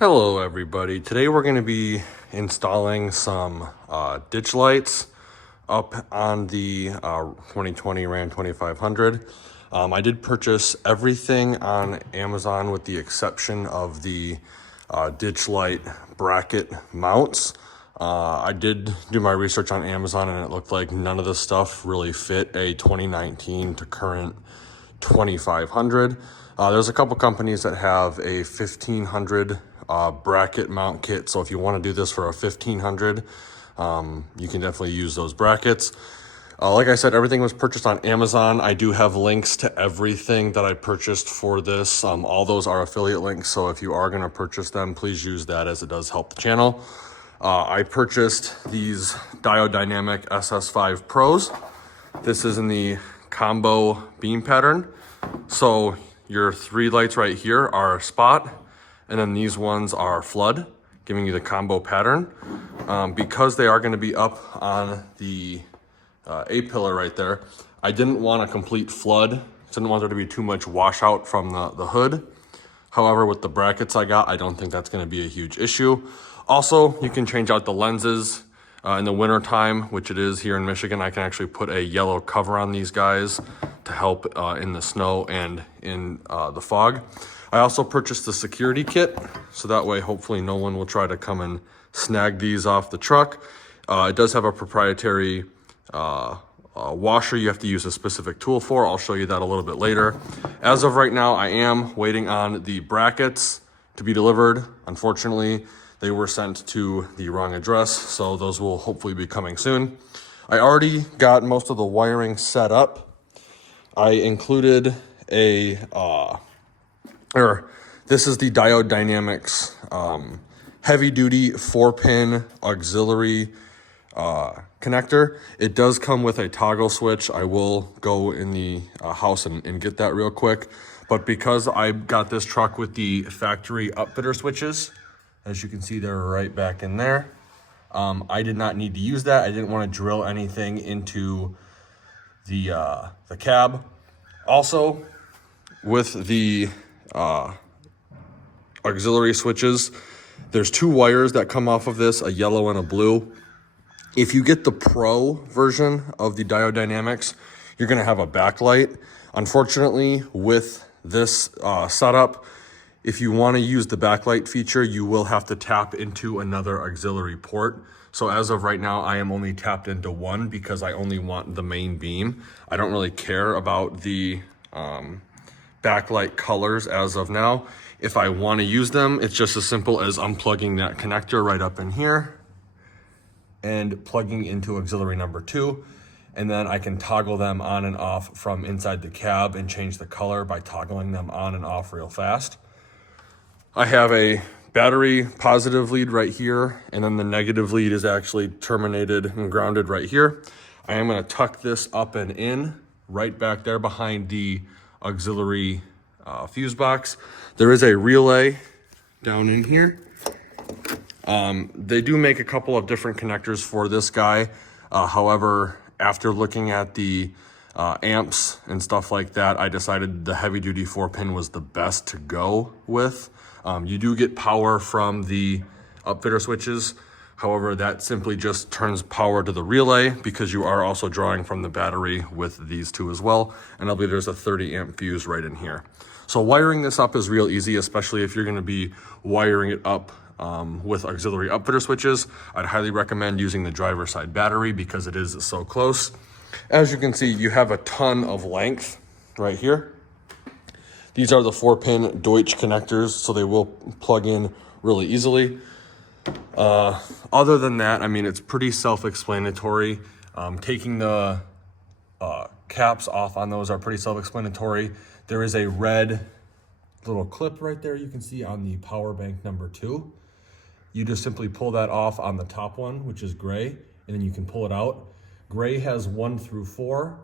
Hello everybody. Today we're going to be installing some ditch lights up on the 2020 Ram 2500. I did purchase everything on Amazon with the exception of the ditch light bracket mounts. I did do my research on Amazon and it looked like none of the stuff really fit a 2019 to current 2500. There's a couple companies that have a 1500 bracket mount kit. So if you want to do this for a 1500, you can definitely use those brackets. Like I said, everything was purchased on Amazon. I do have links to everything that I purchased for this. All those are affiliate links. So if you are going to purchase them, please use that as it does help the channel. I purchased these Diode Dynamic SS5 Pros. This is in the combo beam pattern. So your three lights right here are spot, and then these ones are flood, giving you the combo pattern. Because they are going to be up on the A-pillar right there, I didn't want a complete flood. Didn't want there to be too much washout from the hood. However, with the brackets I got, I don't think that's going to be a huge issue. Also, you can change out the lenses. In the winter time, which it is here in Michigan, I can actually put a yellow cover on these guys to help in the snow and in the fog. I also purchased the security kit, so that way hopefully no one will try to come and snag these off the truck. It does have a proprietary washer you have to use a specific tool for. I'll show you that a little bit later. As of right now, I am waiting on the brackets to be delivered. Unfortunately, they were sent to the wrong address, so those will hopefully be coming soon. I already got most of the wiring set up. I included a, this is the Diode Dynamics heavy duty 4-pin auxiliary connector. It does come with a toggle switch. I will go in the house and get that real quick. But because I got this truck with the factory upfitter switches, as you can see, they're right back in there. I did not need to use that. I didn't want to drill anything into the cab. Also, with the auxiliary switches, there's two wires that come off of this, a yellow and a blue. If you get the Pro version of the Diode Dynamics, you're going to have a backlight. Unfortunately, with this setup, if you want to use the backlight feature, you will have to tap into another auxiliary port. So as of right now, I am only tapped into one because I only want the main beam. I don't really care about the backlight colors as of now. If I want to use them, it's just as simple as unplugging that connector right up in here and plugging into auxiliary number 2. And then I can toggle them on and off from inside the cab and change the color by toggling them on and off real fast. I have a battery positive lead right here, and then the negative lead is actually terminated and grounded right here. I am going to tuck this up and in right back there behind the auxiliary fuse box. There is a relay down in here. They do make a couple of different connectors for this guy. However, after looking at the amps and stuff like that, I decided the heavy duty 4-pin was the best to go with. You do get power from the upfitter switches. However, that simply just turns power to the relay because you are also drawing from the battery with these two as well. And I believe there's a 30 amp fuse right in here. So wiring this up is real easy, especially if you're going to be wiring it up with auxiliary upfitter switches. I'd highly recommend using the driver's side battery because it is so close. As you can see, you have a ton of length right here. These are the 4-pin Deutsch connectors, so they will plug in really easily. Other than that, I mean, it's pretty self-explanatory. Taking the caps off on those are pretty self-explanatory. There is a red little clip right there you can see on the power bank number 2. You just simply pull that off on the top one, which is gray, and then you can pull it out. Gray has 1 through 4.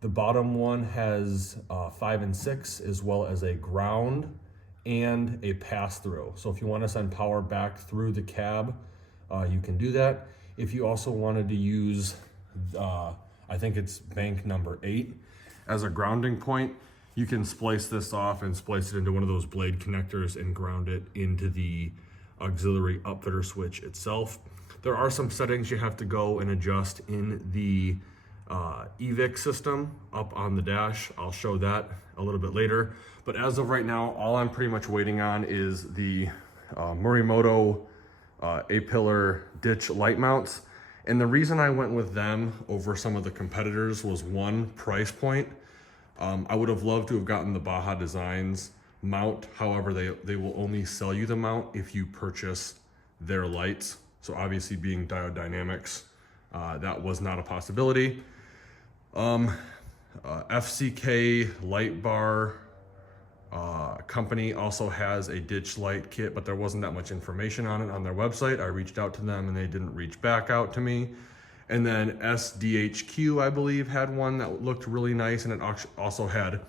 The bottom one has 5 and 6, as well as a ground and a pass-through. So if you want to send power back through the cab, you can do that. If you also wanted to use, I think it's bank number 8 as a grounding point, you can splice this off and splice it into one of those blade connectors and ground it into the auxiliary upfitter switch itself. There are some settings you have to go and adjust in the EVIC system up on the dash. I'll show that a little bit later. But as of right now, all I'm pretty much waiting on is the Morimoto A-pillar ditch light mounts. And the reason I went with them over some of the competitors was, one, price point. I would have loved to have gotten the Baja Designs mount. However, they will only sell you the mount if you purchase their lights. So obviously, being DeLo, that was not a possibility. FCK light bar company also has a ditch light kit, but there wasn't that much information on it on their website. I reached out to them and they didn't reach back out to me. And then SDHQ, I believe, had one that looked really nice, and it also had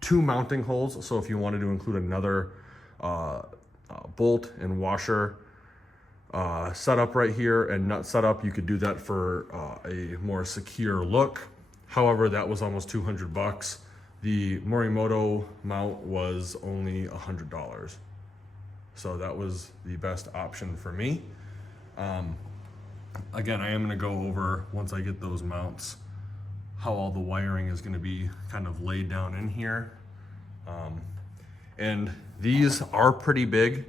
2 mounting holes. So if you wanted to include another bolt and washer setup right here and nut setup, you could do that for a more secure look. However, that was almost $200. The Morimoto mount was only $100. So that was the best option for me. Again, I am gonna go over, once I get those mounts, how all the wiring is gonna be kind of laid down in here. And these are pretty big.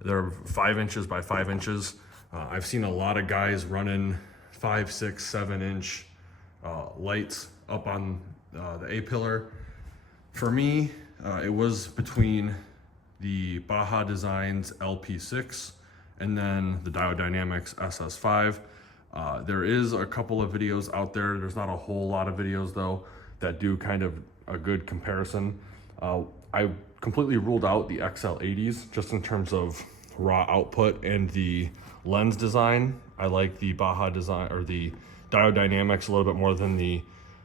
They're 5 inches by 5 inches. I've seen a lot of guys running 5, 6, 7 inch lights up on the A-pillar. For me, it was between the Baja Designs LP6 and then the DeLo SS5. There is a couple of videos out there. There's not a whole lot of videos though that do kind of a good comparison. I completely ruled out the XL80s just in terms of raw output and the lens design. I like the Baja design, or the DeLo, a little bit more than the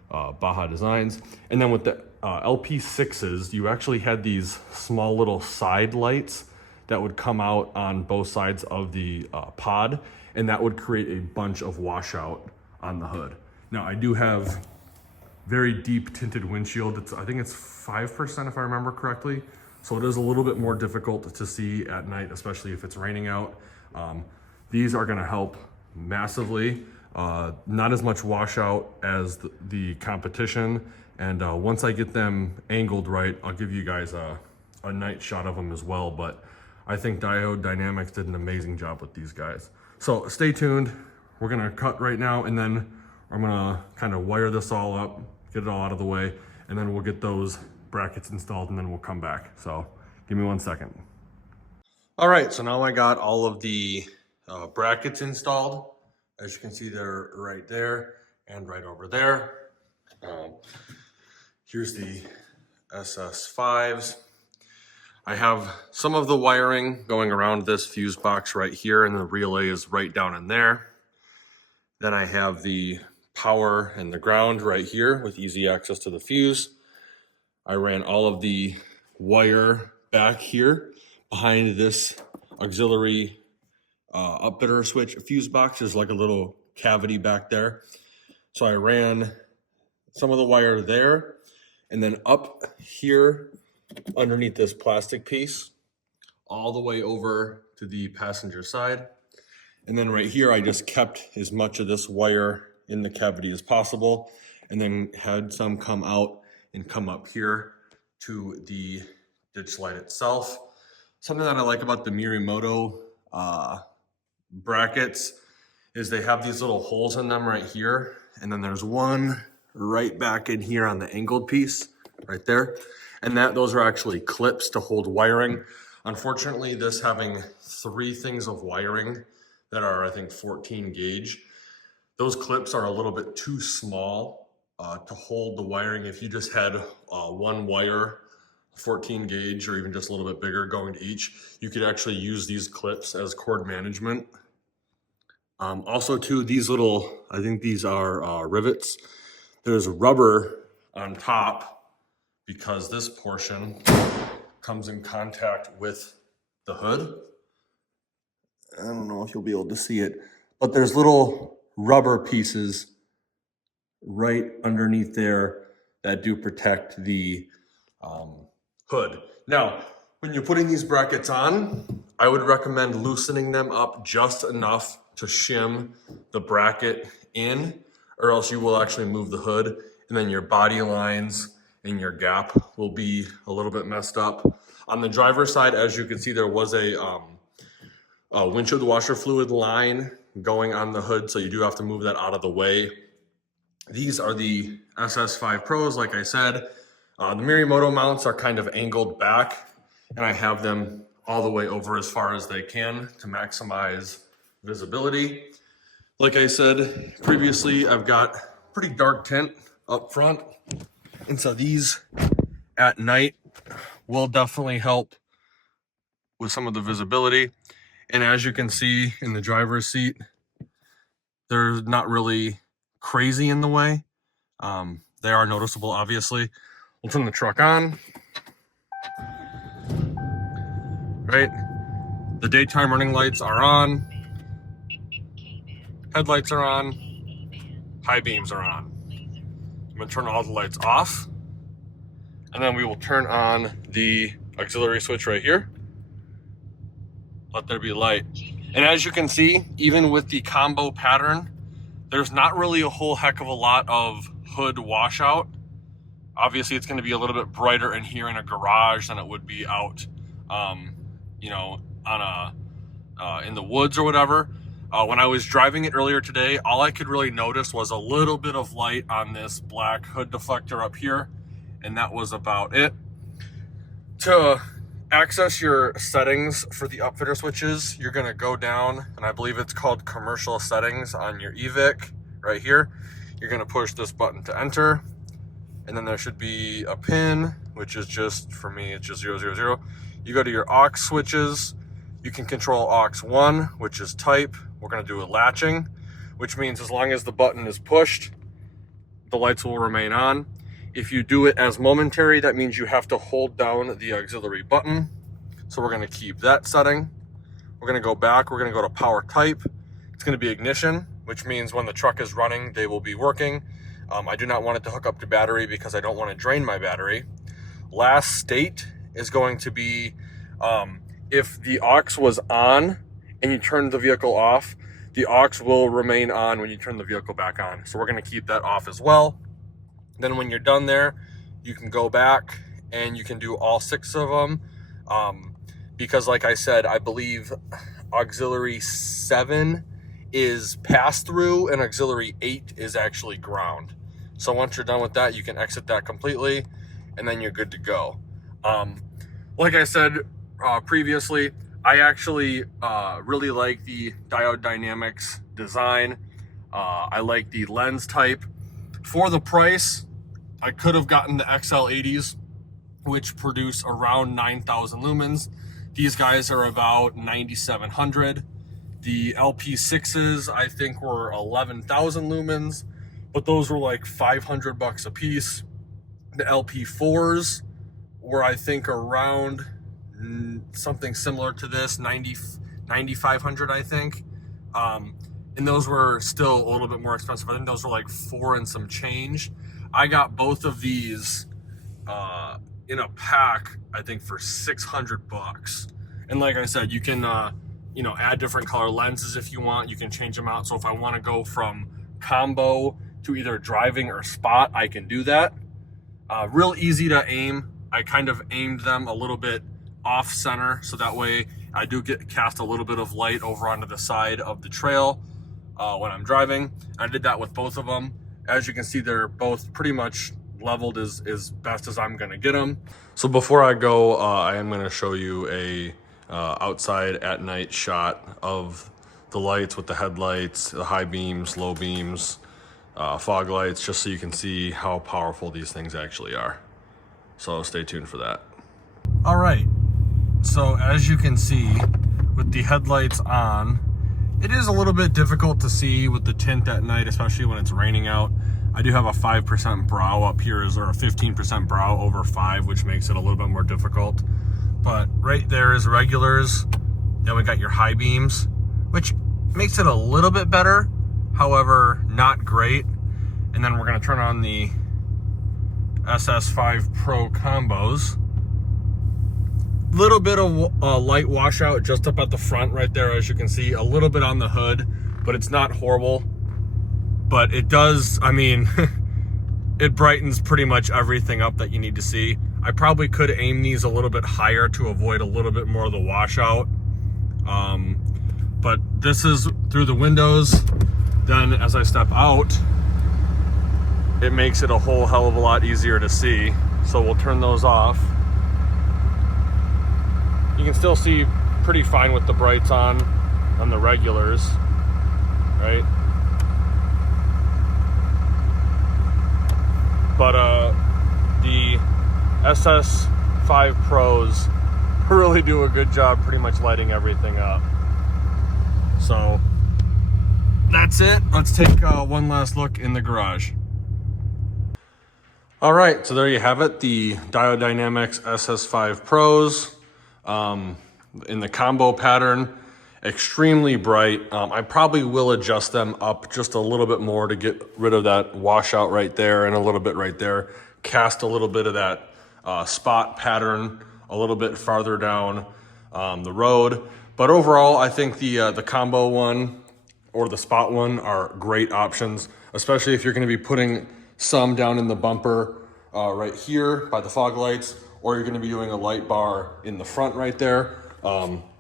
Baja Designs. And then with the LP6s, you actually had these small little side lights that would come out on both sides of the pod, and that would create a bunch of washout on the hood. Now, I do have very deep tinted windshield. I think it's 5% if I remember correctly. So it is a little bit more difficult to see at night, especially if it's raining out. These are gonna help massively. Not as much washout as the competition. And once I get them angled right, I'll give you guys a night shot of them as well. But I think DeLo did an amazing job with these guys. So stay tuned. We're gonna cut right now, and then I'm gonna kind of wire this all up, get it all out of the way, and then we'll get those brackets installed, and then we'll come back. So give me 1 second. All right, so now I got all of the brackets installed. As you can see, they're right there and right over there. Here's the SS5s. I have some of the wiring going around this fuse box right here, and the relay is right down in there. Then I have the power and the ground right here with easy access to the fuse. I ran all of the wire back here behind this auxiliary upfitter switch fuse box. There's like a little cavity back there. So I ran some of the wire there, and then up here underneath this plastic piece, all the way over to the passenger side. And then right here, I just kept as much of this wire in the cavity as possible, and then had some come out and come up here to the ditch light itself. Something that I like about the Morimoto brackets is they have these little holes in them right here, and then there's one right back in here on the angled piece right there, and those are actually clips to hold wiring. Unfortunately, this having 3 things of wiring that are, I think, 14 gauge, those clips are a little bit too small to hold the wiring. If you just had one wire, 14 gauge, or even just a little bit bigger going to each, you could actually use these clips as cord management. Also too, these little, I think these are rivets. There's rubber on top because this portion comes in contact with the hood. I don't know if you'll be able to see it, but there's little rubber pieces right underneath there that do protect the hood. Now, when you're putting these brackets on, I would recommend loosening them up just enough to shim the bracket in, or else you will actually move the hood, and then your body lines and your gap will be a little bit messed up. On the driver's side, as you can see, there was a windshield washer fluid line going on the hood, so you do have to move that out of the way. These are the SS5 Pros, like I said. The Mirimoto mounts are kind of angled back, and I have them all the way over as far as they can to maximize visibility. Like I said previously, I've got pretty dark tint up front, and so these at night will definitely help with some of the visibility. And as you can see in the driver's seat, they're not really crazy in the way. They are noticeable, obviously. We'll turn the truck on. Right, the daytime running lights are on, headlights are on, high beams are on. I'm gonna turn all the lights off, and then we will turn on the auxiliary switch right here. Let there be light. And as you can see, even with the combo pattern, there's not really a whole heck of a lot of hood washout. Obviously, it's gonna be a little bit brighter in here in a garage than it would be out you know, on in the woods or whatever. When I was driving it earlier today, all I could really notice was a little bit of light on this black hood deflector up here, and that was about it. To access your settings for the upfitter switches, you're gonna go down, and I believe it's called commercial settings on your EVIC right here. You're gonna push this button to enter, and then there should be a pin, which is just, for me, it's just 000. You go to your aux switches. You can control aux 1, which is type. We're gonna do a latching, which means as long as the button is pushed, the lights will remain on. If you do it as momentary, that means you have to hold down the auxiliary button. So we're gonna keep that setting. We're gonna go back, we're gonna go to power type. It's gonna be ignition, which means when the truck is running, they will be working. I do not want it to hook up to battery because I don't want to drain my battery. Last state is going to be if the aux was on and you turned the vehicle off, the aux will remain on when you turn the vehicle back on. So we're going to keep that off as well. Then when you're done there, you can go back and you can do all 6 of them. Because like I said, I believe auxiliary 7 is pass through and auxiliary 8 is actually ground. So once you're done with that, you can exit that completely and then you're good to go. Like I said previously, I actually really like the DeLo design. I like the lens type. For the price, I could have gotten the XL80s, which produce around 9,000 lumens. These guys are about 9,700. The LP6s, I think, were 11,000 lumens, but those were like $500 a piece. The LP4s were, I think, around something similar to this, 9,500, I think. And those were still a little bit more expensive. I think those were like 4 and some change. I got both of these in a pack, I think, for $600. And like I said, you can add different color lenses if you want. You can change them out. So if I want to go from combo to either driving or spot, I can do that. Real easy to aim. I kind of aimed them a little bit off center, so that way I do get cast a little bit of light over onto the side of the trail when I'm driving. I did that with both of them. As you can see, they're both pretty much leveled as best as I'm gonna get them. So before I go, I am gonna show you a outside at night shot of the lights with the headlights, the high beams, low beams, fog lights, just so you can see how powerful these things actually are. So stay tuned for that. All right, so as you can see with the headlights on, it is a little bit difficult to see with the tint at night, especially when it's raining out. I do have a 5% brow up here, or a 15% brow over 5, which makes it a little bit more difficult. But right there is regulars. Then we got your high beams, which makes it a little bit better, however, not great. And then we're gonna turn on the SS5 Pro combos. Little bit of light washout just up at the front right there, as you can see, a little bit on the hood, but it's not horrible. But it does, I mean, it brightens pretty much everything up that you need to see. I probably could aim these a little bit higher to avoid a little bit more of the washout. But this is through the windows. Then as I step out, it makes it a whole hell of a lot easier to see. So we'll turn those off. You can still see pretty fine with the brights on the regulars, right? But the SS5 Pros really do a good job pretty much lighting everything up. So that's it. Let's take one last look in the garage. All right, so there you have it, the DeLo SS5 Pros in the combo pattern. Extremely bright. I probably will adjust them up just a little bit more to get rid of that washout right there and a little bit right there. Cast a little bit of that spot pattern a little bit farther down the road. But overall, I think the combo one or the spot one are great options, especially if you're going to be putting some down in the bumper right here by the fog lights, or you're going to be doing a light bar in the front right there.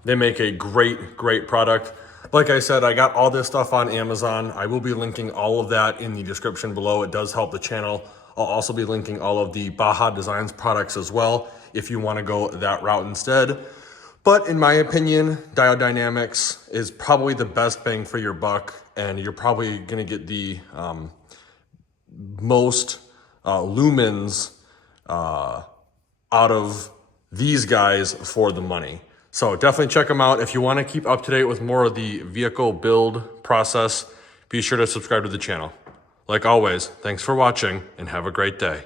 They make a great product. Like I said, I got all this stuff on Amazon. I will be linking all of that in the description below. It does help the channel. I'll also be linking all of the Baja Designs products as well if you want to go that route instead. But in my opinion, DeLo is probably the best bang for your buck, and you're probably going to get the most lumens out of these guys for the money. So definitely check them out. If you want to keep up to date with more of the vehicle build process, be sure to subscribe to the channel. Like always, thanks for watching and have a great day.